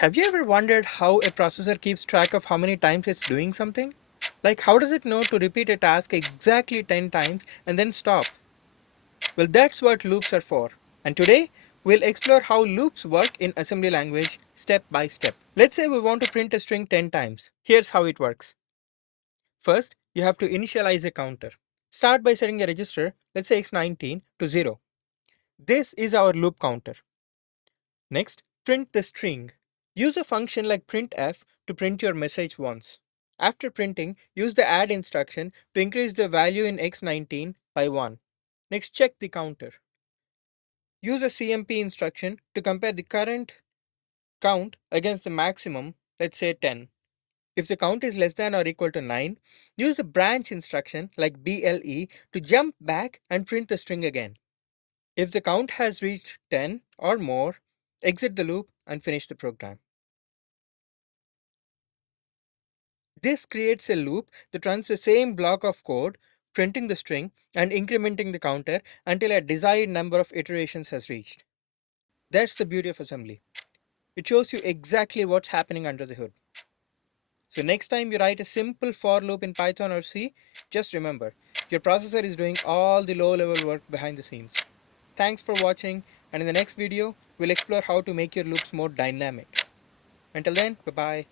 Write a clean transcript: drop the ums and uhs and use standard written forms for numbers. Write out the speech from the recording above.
Have you ever wondered how a processor keeps track of how many times it's doing something? Like, how does it know to repeat a task exactly 10 times and then stop? Well, that's what loops are for. And today, we'll explore how loops work in assembly language step by step. Let's say we want to print a string 10 times. Here's how it works. First, you have to initialize a counter. Start by setting a register, let's say x19, to 0. This is our loop counter. Next, print the string. Use a function like printf to print your message once. After printing, use the add instruction to increase the value in x19 by 1. Next, check the counter. Use a CMP instruction to compare the current count against the maximum, let's say 10. If the count is less than or equal to 9, use a branch instruction like BLE to jump back and print the string again. If the count has reached 10 or more, exit the loop and finish the program. This creates a loop that runs the same block of code, printing the string and incrementing the counter until a desired number of iterations has reached. That's the beauty of assembly. It shows you exactly what's happening under the hood. So next time you write a simple for loop in Python or C, just remember, your processor is doing all the low-level work behind the scenes. Thanks for watching, and in the next video, we'll explore how to make your loops more dynamic. Until then, bye-bye.